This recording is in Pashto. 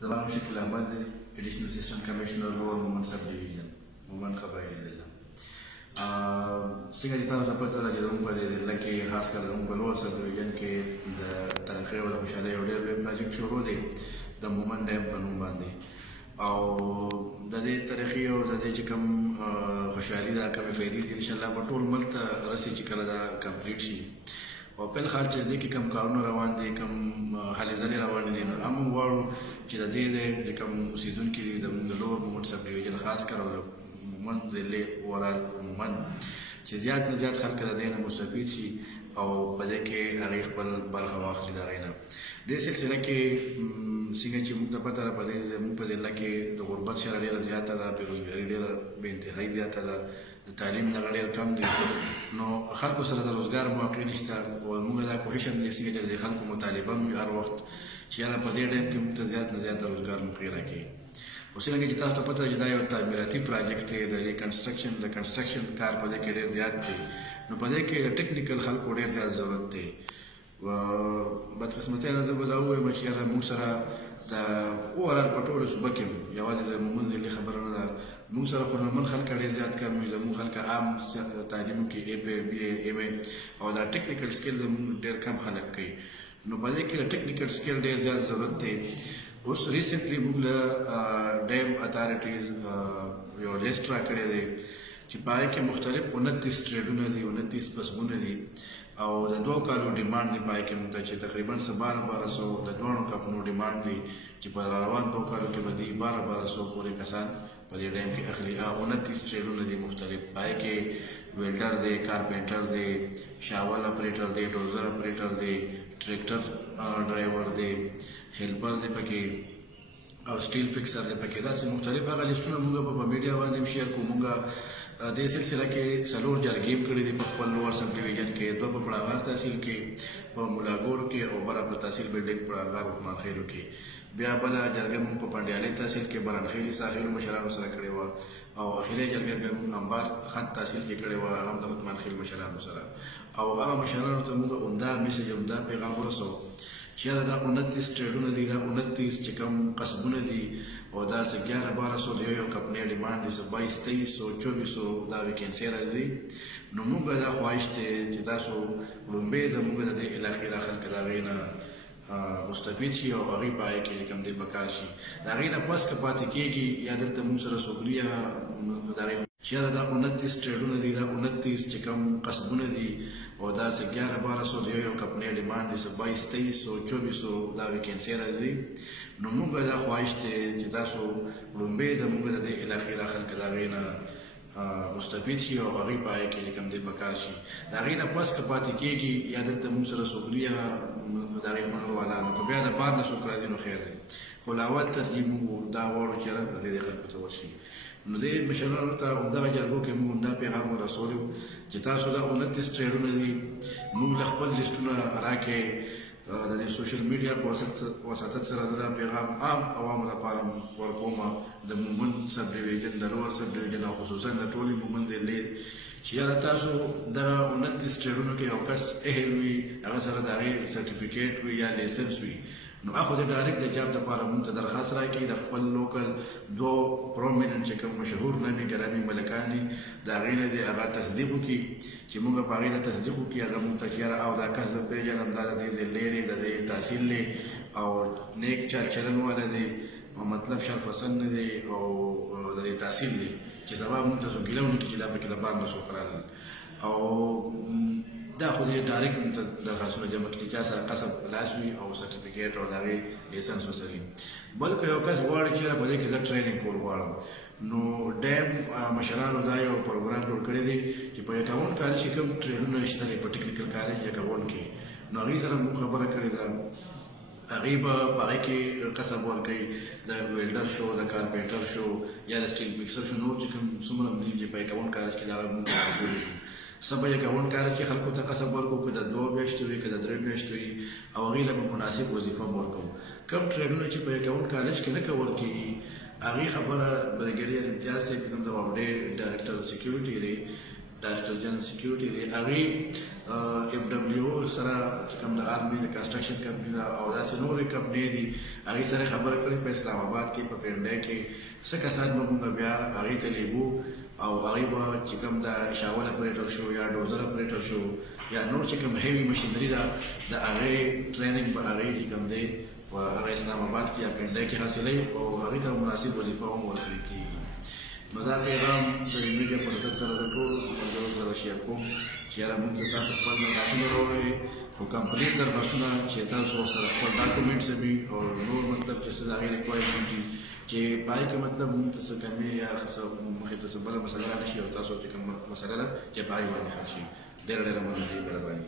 زمان شکل احمد additional assistant commissioner lower मोमन sub division मोमन कबायली जिला څنګه چې تاسو پته لرئ زموږ په دې ضلع کې خاص کر زموږ په لوړ سب ډویژن کې د ترقۍ او د خوشحالۍ یو ډېر لوی پروجیکټ شروع دی د مومن ډیم په نوم باندې او د دې ترقۍ او د دې چې کوم خوشحالي دا کومې فایدې دي انشاءالله به ټول ملک ته رسي چې کله دا کمپلیټ شي او بل خال چې دې کې کوم کارونه روان دي کوم هلې ځلې روانې دي نو موږ غواړو چې د دې د کوم اوسېدونکي دي زموږ د لوړ مومن سب ډویژن خاص کر مومن ضلع اورال مومن چې زیات نه زیات خلک د دې نه مستفید شي او په دې کې هغې خپل برخه واخلي د هغې نه دې سلسله کې څنګه چې موږ ته پته ده په دې زموږ په ضلع کې د غربت شرح ډېره زیاته ده بېروزګاري ډېره بې انتهایي زیاته ده د تعلیم دغه ډېر کم دی نو خلکو سره د روزګار مواقع نشته او موږ دا کوښښ هم دی څنګه چې د خلکو مطالبه هم وي هر وخت چې یاره په دې ټایم کې موږ ته زیات نه زیات د روزګار موقع راکړي اوس څنګه چې تاسو ته پته ده چې دا یو تعمیراتي پروجیکټ دی د کنسټرکشن کار په دې کې ډېر زیات دی نو په دې کې د ټیکنیکل خلکو ډېر زیات ضرورت دی بدقسمتۍ نه زه به دا ووایم چې یاره موږ سره د اوورال په ټوله صوبه کې یوازې د مومن ضلع خبره نه ده موږ سره خو نورمل خلک ډېر زیات کم وي زموږ خلک عام تعلیمو کې ایم اے او دا ټیکنیکل سکل زموږ ډېر کم خلک کوي نو په دې کې د ټیکنیکل سکل ډېر زیات ضرورت دی اوس ریسنټلی موږ له ډیم اتھارټیز یو لیسټ راکړی دی چې په هغې کې مختلف 29 ټریډونه دي 29 قسمونه دي او د 2 کالو ډیمانډ دی په هغې کې موږ ته چې تقریبا 1200 د دواړو کمپنو ډیمانډ دی چې په راروان 2 کالو کې به دي 1200 پورې کسان په دې ډیم کې اخلي 29 ټریډونه دي مختلف په هغې کې ویلډر دی کارپینټر دی شاول اپریټر دی ډوزر اپریټر دی ټریکټر ډرایور دی هیلپر دی پکې او سټیل فکسر دی پکې داسې مختلف هغه لیسټونه موږ په میډیا باندې هم شیر کوو موږ دې سلسله کې 4 جرګې هم کړي دي په خپل لوړ سب ډویژن کې 2 په پړاغار تحصیل کې په مولاګور کې او بره په تحصیل بلډینګ پړاغار عثمان خیلو کې بیا بله جرګه موږ په پنډیالۍ تحصیل کې برانخیلي ساحلو مشرانو سره کړې وه او اخري جرګه بیا موږ انبار خط تحصیل کې کړې وه هم د عثمان خیل مشرانو سره او هغه مشرانو ته موږ عمده میسج عمده پیغام ورسوو چې دا 29 ټریډونه دي دا 29 چې کوم قصبونه دي او داسې 11-1200 د یو کمپنۍ ډیمانډ دی 22-2300 دا ویکینسۍ راځي نو موږ دا خواهش دی چې تاسو لومبۍ زموږ د دې علاقې دا خلک د هغې نه مستفید شي او هغې په هغې کې چې کوم دی پکار شي د هغې نه پس که پاتې کېږي یا دلته موږ سره څوک نه د هغې چې دا 29 ټریډونه دي دا 29 چې کوم قصبونه دي او داسې 11-1200 د یو کمپنۍ ډیمانډ دی 22-2300 دا ویکینسۍ راځي نو موږ دا خواهش دی چې تاسو لومبۍ زموږ د دې علاقې دا خلک د هغې نه مستفید شي او هغې په هغې کې چې کوم دی پکار شي د هغې نه پس که پاتې کېږي یا دلته موږ سره څوک نه د هغې هنر والا نو که بیا د بار نه څوک راځي نو خیر دی خو له اول ترجیح موږ دا غواړو چې د دې خلکو ته ورشي نو دې مشرانو ته همدغه جرګو کې موږ همدا پیغام ورسولی و چې تاسو دا 29 ټریډونه دي موږ له خپل لیسټونه راکړئ د دې سوشل میډیا په وساطت سره دا پیغام عام عوامو لپاره ورکوم د مومن سب ډویژن د لوړ سب ډویژن او خصوصا د ټولې مومن ضلعې چې یاره تاسو دغه 29 ټریډونو کې یو کس اهل وي هغه سره د هغې سرټیفیکیټ وي یا لیسنس وي نو هغه د ډایرکټ د جاب دپاره موږ ته درخواست راکړي د خپل لوکل 2 پرومیننټ چې کوم مشهور نامي ګرامي ملکان دي د هغې نه دې هغه تصدیق وکړي چې موږ په هغې نه تصدیق وکړي هغه موږ ته چې یاره او دا کس زه پېژنم دا د دې ضلعې دی د دې تحصیل دی او نیک چال چلن والا دی مطلب شرپسند نه دی او د دې تحصیل دی چې سبا موږ ته څوک ګیله ونه کړي چې دا پکې د بار نه څوک رالل او دا خو دې ډایرکټ موږ ته درخواستونه جمع کړي چې چا سره قصب په لاس وي او سرټیفیکیټ او د هغې لیسنس وسلي بل که یو کس غواړي چې په دې کې زه ټریننګ کول غواړم نو ډیم مشرانو دا یو پروګرام جوړ کړی دی چې په 51 کالج کې کوم ټریډونه شته دي په ټیکنیکل کالج 51 کې نو هغې سره موږ خبره کړې ده هغې به په هغې کې قصب ورکوي د ویلډر شو د کارپینټر شو یا د سټیل فکسر شو نور چې کوم څومره دي چې په 51 کالج کې دا موږ کولی شو سبا 51 کالج کې خلکو ته قصب ورکوو که د 2 میاشتو وي که د 3 میاشتو وي او هغې له به مناسب وظیفه هم ورکوو کوم ټریډونه چې په 51 کالج کې نه کور کېږي هغې خبره بریګیډیر امتیاز صاحب کوم د وابډې ډایرکټر سیکیورټي دی ډایرکټر جنرال سکیورټي دی هغې اف ډبلیو سره چې کوم د آرمي د کنسټرکشن کمپني ده او داسې نورې کمپنۍ دي هغې سره خبره کړې په اسلام آباد کې په پنډۍ کې څه کسان به مونږ بیا هغې ته لیږو او هغې به چې کوم د شاول اپریټر شو یا ډوزر اپریټر شو یا نور چې کوم هیوي مشینري ده د هغې ټریننګ به هغې چې کوم دی په هغه اسلام آباد کې یا پنډۍ کې حاصلوي او هغې ته مناسب وظیفه هم ورکړل کېږي نو دا پیغام د میډیا په واسطه سره د ټولو ملګرو سره شیر کوم چې یاره موږ ته تاسو خپل درخواستونه راوړئ خو کمپلیټ درخواستونه چې تاسو ورسره خپل ډاکومنټس وي او نور مطلب چې څه د هغې ریکوایرمنټ دي چې په هغې کې مطلب موږ ته څه کمې یا مخې ته څه بله مسله رانشي او تاسو چې کومه مسله ده چې په هغې باندې حل شي ډېره ډېره مننه مهرباني